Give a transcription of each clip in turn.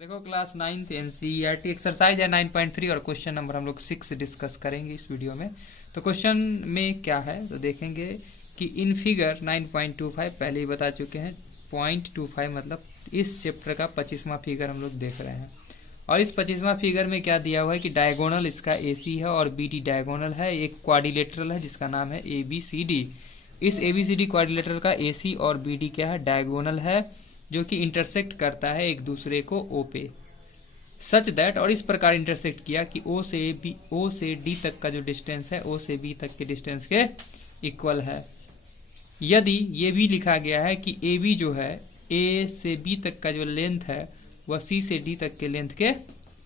देखो class 9th NCERT exercise है 9.3 और क्वेश्चन नंबर हम लोग 6 डिस्कस करेंगे इस वीडियो में। तो क्वेश्चन में क्या है तो देखेंगे कि इन फिगर 9.25 पहले ही बता चुके हैं। 0.25 मतलब इस चैप्टर का 25वां फिगर हम लोग देख रहे हैं। और इस 25वां फिगर में क्या दिया हुआ है कि डायगोनल इसका AC है और BD डायगोनल है। एक क्वाड्रिलेटरल है जिसका नाम है ABCD। इस ABCD क्वाड्रिलेटरल का AC और BD क्या है, डायगोनल है, जो कि इंटरसेक्ट करता है एक दूसरे को O पे, सच दैट, और इस प्रकार इंटरसेक्ट किया कि O से D तक का जो डिस्टेंस है O से B तक के डिस्टेंस के इक्वल है। यदि ये भी लिखा गया है कि AB जो है A से B तक का जो लेंथ है वह C से D तक के लेंथ के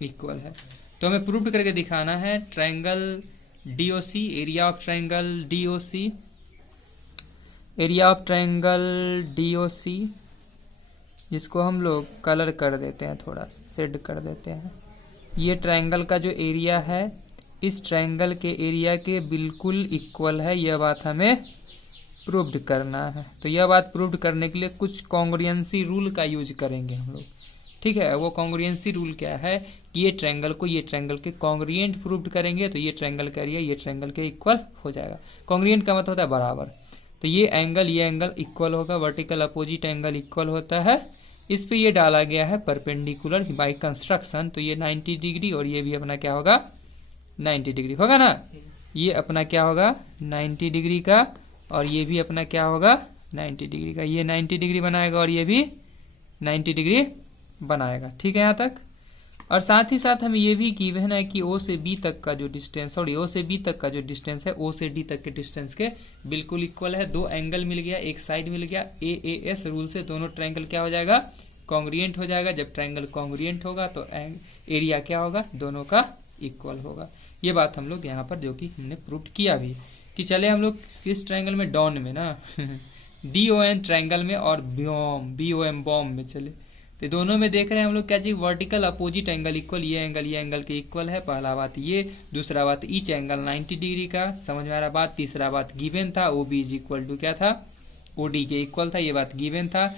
इक्वल है। तो हमें प्रूव करके दिखाना है triangle DOC, area of triangle DOC, area of triangle DOC, जिसको हम लोग कलर कर देते हैं, थोड़ा शेड कर देते हैं। ये ट्रायंगल का जो एरिया है इस ट्रायंगल के एरिया के बिल्कुल इक्वल है, यह बात हमें प्रूव्ड करना है। तो यह बात प्रूव्ड करने के लिए कुछ कॉन्ग्रुएंसी रूल का यूज करेंगे हम लोग, ठीक है। वो कॉन्ग्रुएंसी रूल क्या है कि ये ट्रायंगल को ये ट्रायंगल के कॉन्ग्रुएंट प्रूव्ड करेंगे तो ये ट्रायंगल का एरिया ये ट्रायंगल के इक्वल हो जाएगा। कॉन्ग्रुएंट का मतलब होता है बराबर। तो ये एंगल इक्वल होगा, वर्टिकल अपोजिट एंगल इक्वल होता है। इस पे ये डाला गया है परपेंडिकुलर बाय कंस्ट्रक्शन, तो ये 90 डिग्री और ये भी अपना क्या होगा 90 डिग्री होगा ना। ये अपना क्या होगा 90 डिग्री का और ये भी अपना क्या होगा 90 डिग्री का। ये 90 डिग्री बनाएगा और ये भी 90 डिग्री बनाएगा, ठीक है यहाँ तक। और साथ ही साथ हमें ये भी गिवन है कि O से B तक का जो डिस्टेंस, सॉरी O से B तक का जो डिस्टेंस है O से D तक के डिस्टेंस के बिल्कुल इक्वल है। दो एंगल मिल गया, एक साइड मिल गया, AAS रूल से दोनों ट्रायंगल क्या हो जाएगा कॉन्ग्रुएंट हो जाएगा। जब ट्रायंगल कॉन्ग्रुएंट होगा तो एरिया क्या होगा दोनों का इक्वल होगा। ये बात हम लोग यहाँ पर जो कि हमने प्रूव किया भी कि चले हम लोग किस ट्रायंगल में, डॉन में ना DON ट्रायंगल में और BOM बॉम में चले। तो दोनों में देख रहे हैं हम लोग क्या चीज, वर्टिकल अपोजिट एंगल इक्वल, ये एंगल के इक्वल है। पहला बात ये, दूसरा बात ईच एंगल 90 डिग्री का, समझ में आ रहा बात। तीसरा बात गिवन था OB इज इक्वल टू क्या था OD के इक्वल था, ये बात गिवन था।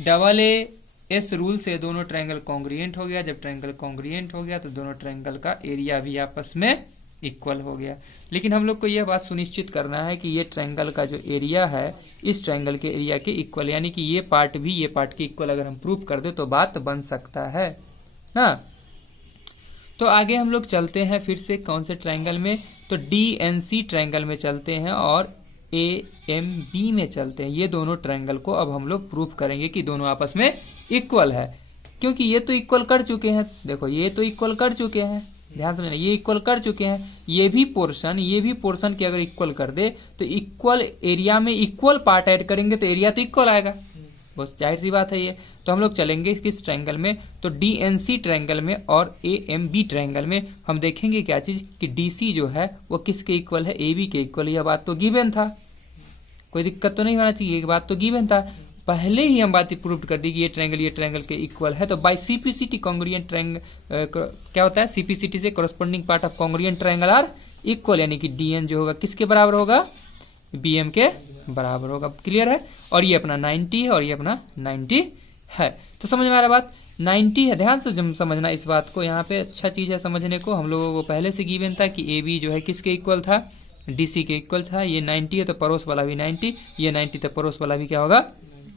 AAS रूल से दोनों ट्रायंगल कॉन्ग्रुएंट हो गया। जब ट्रायंगल कॉन्ग्रुएंट हो गया तो दोनों ट्रायंगल का एरिया भी आपस में इक्वल हो गया। लेकिन हम लोग को यह बात सुनिश्चित करना है कि ये ट्रायंगल का जो एरिया है इस ट्रायंगल के एरिया के इक्वल, यानी कि ये पार्ट भी ये पार्ट के इक्वल अगर हम प्रूव कर दे तो बात बन सकता है ना। तो आगे हम लोग चलते हैं फिर से कौन से ट्रायंगल में, तो DNC ट्रायंगल में चलते हैं और AMB में चलते हैं। ये दोनों ट्रायंगल को अब हम लोग प्रूव करेंगे कि दोनों आपस में इक्वल है, क्योंकि ये तो इक्वल कर चुके हैं। देखो ये तो इक्वल कर चुके हैं, ध्यान समझना, ये इक्वल कर चुके हैं। ये भी पोर्शन के अगर इक्वल कर दे तो इक्वल एरिया में इक्वल पार्ट ऐड करेंगे तो एरिया तो इक्वल आएगा, बस जाहिर सी बात है ये। तो हम लोग चलेंगे किस ट्रायंगल में, तो DNC ट्रायंगल में और AMB ट्रायंगल में हम देखेंगे क्या चीज कि DC जो है वो किसके इक्वल है, AB के इक्वल। यह बात तो गिवन था, कोई दिक्कत तो नहीं होना चाहिए, एक बात तो गिवन था। पहले ही हम बात प्रूव कर दी कि ये ट्रायंगल के इक्वल है। तो बाय CPCT कॉन्ग्रुएंट ट्रायंगल क्या होता है, CPCT से corresponding part of congruent triangle are equal, यानी कि DN जो होगा किसके बराबर होगा, BM के बराबर होगा। क्लियर है। और ये अपना 90 है और ये अपना 90 है। तो समझ में आ रहा बात, 90 है। ध्यान से समझना इस बात को, यहाँ पे अच्छा चीज है समझने को। हम लोगों को पहले से गिवन था कि AB जो है किसके इक्वल था, DC के इक्वल था। ये 90 है तो पड़ोस वाला भी 90, ये 90 तो पड़ोस वाला भी क्या होगा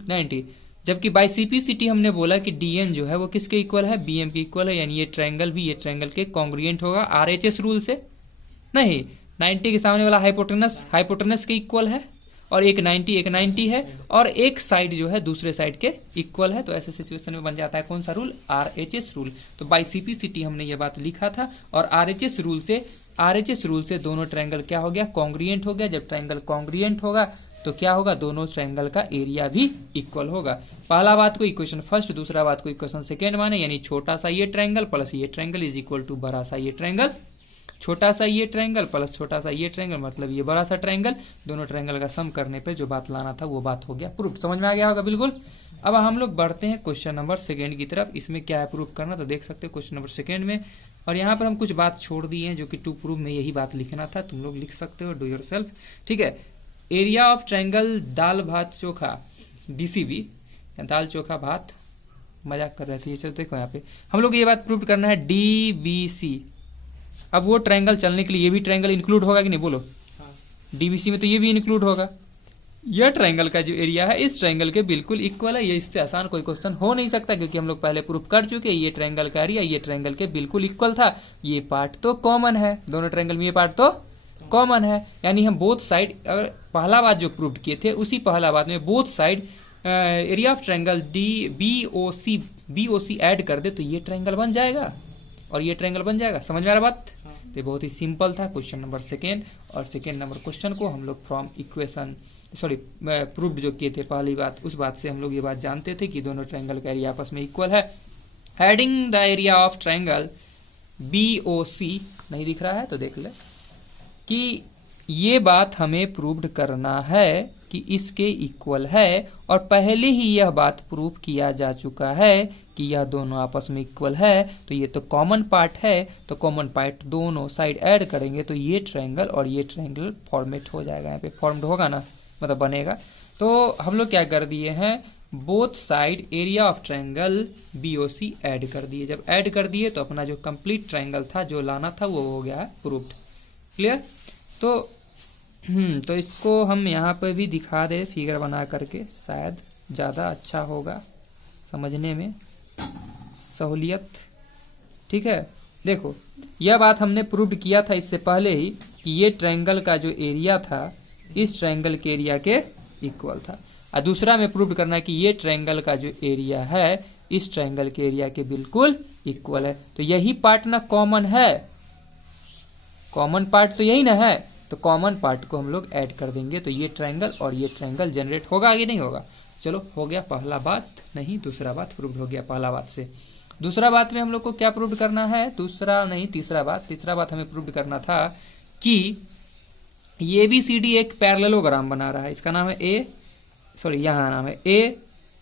90। जबकि बाय CPCT हमने बोला कि DN जो है वो किसके इक्वल है, BM के इक्वल है, यानी ये ट्रायंगल भी ये ट्रायंगल के कॉन्ग्रुएंट होगा RHS रूल से। नहीं, 90 के सामने वाला हाइपोटेनस के इक्वल है और एक 90 है और एक साइड जो है दूसरे साइड के इक्वल है। तो ऐसे सिचुएशन में बन जाता है कौन सा रूल, RHS रूल। तो बाय CPCT हमने ये बात लिखा था और RHS रूल से दोनों ट्रायंगल क्या हो गया कॉन्ग्रुएंट हो गया। जब ट्रायंगल कॉन्ग्रुएंट होगा तो क्या होगा, दोनों ट्रायंगल का एरिया भी इक्वल होगा। पहला बात को इक्वेशन फर्स्ट, दूसरा बात को इक्वेशन सेकेंड माने, यानी छोटा सा ये ट्रायंगल प्लस ये ट्रायंगल इज इक्वल टू बड़ा सा ये ट्रायंगल। छोटा सा ये ट्रायंगल प्लस छोटा सा ये ट्रायंगल मतलब ये बड़ा सा ट्रायंगल। दोनों ट्रायंगल का सम करने पे जो बात लाना था वो बात हो गया प्रूफ। समझ में आ गया होगा बिल्कुल। अब हम लोग बढ़ते हैं क्वेश्चन नंबर सेकेंड की तरफ। इसमें क्या है प्रूफ करना, तो देख सकते हो क्वेश्चन नंबर सेकेंड में। और यहाँ पर हम कुछ बात छोड़ दिए हैं जो कि टू प्रूफ में यही बात लिखना था, तुम लोग लिख सकते हो, डू योरसेल्फ, ठीक है। एरिया ऑफ ट्रायंगल दाल भात चोखा DCB, दाल चोखा भात मजाक कर रहे थे ये सब। देखो यहाँ पे हम लोग ये बात प्रूव करना है DBC। अब वो ट्रायंगल चलने के लिए ये भी ट्रायंगल इंक्लूड होगा कि नहीं, बोलो। DBC में तो ये भी इंक्लूड होगा। यह ट्रायंगल का जो एरिया है इस ट्रायंगल के बिल्कुल इक्वल है। ये इससे आसान कोई क्वेश्चन हो नहीं सकता, क्योंकि हम लोग पहले प्रूफ कर चुके हैं ये ट्रायंगल का एरिया ये ट्रायंगल के बिल्कुल इक्वल था। ये पार्ट तो कॉमन है, दोनों ट्रायंगल में ये पार्ट तो कॉमन है। यानी हम बोथ साइड, अगर पहला बात जो प्रूव किए थे उसी पहला बात में both side area of triangle BOC add कर दे तो ये ट्रायंगल बन जाएगा और ये ट्रायंगल बन जाएगा। समझ में आ रहा बात? तो बहुत ही सिंपल था क्वेश्चन नंबर सेकेंड। और सेकेंड नंबर क्वेश्चन को हम लोग फ्रॉम इक्वेशन प्रूव्ड जो किए थे पहली बात, उस बात से हम लोग ये बात जानते थे कि दोनों ट्रायंगल का एरिया आपस में इक्वल है। Adding the area of triangle BOC, नहीं दिख रहा है तो देख ले, कि ये बात हमें प्रूव्ड करना है कि इसके इक्वल है। और पहले ही यह बात प्रूव किया जा चुका है कि यह दोनों आपस में इक्वल है। तो ये तो कॉमन पार्ट है, तो कॉमन पार्ट दोनों साइड ऐड करेंगे तो ये ट्रायंगल और ये ट्रायंगल फॉर्मेट हो जाएगा। यहाँ पे फॉर्म्ड होगा ना, मतलब बनेगा। तो हम लोग क्या कर दिए हैं, both side area of triangle BOC add कर दिए। जब ऐड कर दिए तो अपना जो कंप्लीट ट्रायंगल था जो लाना था वो हो गया प्रूव्ड। क्लियर? तो इसको हम यहाँ पे भी दिखा दे फिगर बना करके, शायद ज़्यादा अच्छा होगा समझने में, सहूलियत। ठीक है, देखो यह बात हमने प्रूव किया था इससे पहले ही कि ये ट्रायंगल का जो एरिया था इस ट्रायंगल के एरिया के इक्वल था। और दूसरा में प्रूव करना है कि ये ट्रायंगल का जो एरिया है इस ट्रायंगल के एरिया के बिल्कुल इक्वल है। तो यही पार्ट ना कॉमन है, कॉमन पार्ट तो यही ना है, तो कॉमन पार्ट को हम लोग ऐड कर देंगे तो ये ट्रायंगल और ये ट्रायंगल जनरेट होगा कि नहीं होगा। चलो हो गया पहला बात, नहीं दूसरा बात प्रूव हो गया पहला बात से। दूसरा बात में हम लोग को क्या प्रूव करना है, दूसरा नहीं तीसरा बात हमें प्रूव करना था कि ये ABCD एक पैरेललोग्राम बना रहा है। इसका नाम है यहाँ नाम है A,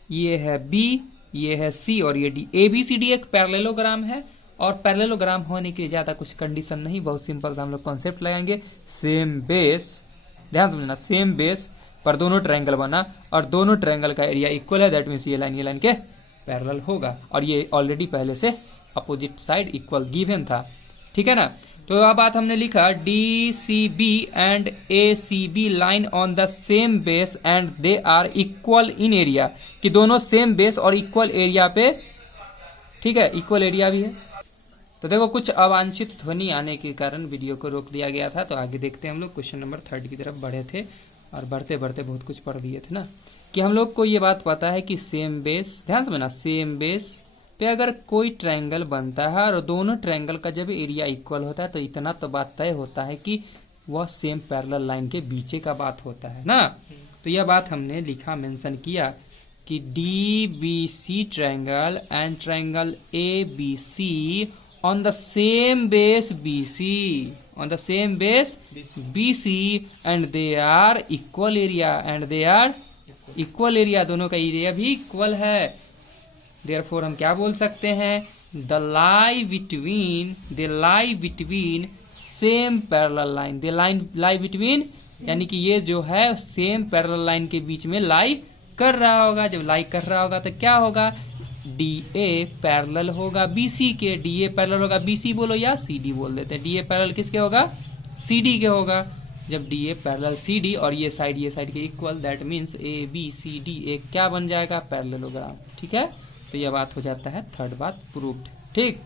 ये है B, ये है C और ये D। ABCD एक पैरेललोग्राम है और पैरेललोग्राम होने के लिए ज़्यादा कुछ कंडीशन नहीं, बहुत सिंपल सा हम लोग कॉन्सेप्ट लगाएंगे। सेम बेस, ध्यान समझना, सेम बेस पर दोनों ट्रायंगल बना और दोनों ट्रायंगल का एरिया इक्वल है। दैट मीन्स ये लाइन के पैरेलल होगा और ये ऑलरेडी पहले से अपोजिट साइड इक्वल गिवन था। ठीक है ना? तो यह बात हमने लिखा DCB and ACB line on the same base and they are equal in area, कि दोनों सेम बेस और इक्वल एरिया पे, ठीक है, इक्वल एरिया भी है। तो देखो कुछ अवांछित ध्वनि आने के कारण वीडियो को रोक दिया गया था। तो आगे देखते हैं हम लोग क्वेश्चन नंबर 3 की तरफ बढ़े थे और बढ़ते बढ़ते बहुत कुछ पढ़ दिए थे ना, कि हम लोग को ये बात पता है कि सेम बेस, ध्यान समझना, सेम बेस पे अगर कोई ट्रायंगल बनता है और दोनों ट्रायंगल का जब एरिया इक्वल होता है तो इतना तो बात तय होता है कि वह सेम पैरेलल लाइन के बीचे का बात होता है ना। तो यह बात हमने लिखा, मेंशन किया कि DBC triangle and triangle ABC on the same base BC, on the same base BC and they are equal area and they are equal area, दोनों का एरिया भी इक्वल है। therefore हम क्या बोल सकते हैं, they lie between same parallel line, they lie between, यानी कि ये जो है सेम पैरेलल लाइन के बीच में लाई कर रहा होगा। जब लाई कर रहा होगा तो क्या होगा, DA पैरेलल होगा BC के, DA पैरेलल होगा BC बोलो या CD बोल देते हैं। DA पैरेलल किसके होगा, CD के होगा। जब DA पैरेलल CD और ये साइड के इक्वल, दैट मीन्स ABCD एक क्या बन जाएगा, पैरेललोग्राम। ठीक है, तो यह बात हो जाता है थर्ड बात प्रूव्ड। ठीक।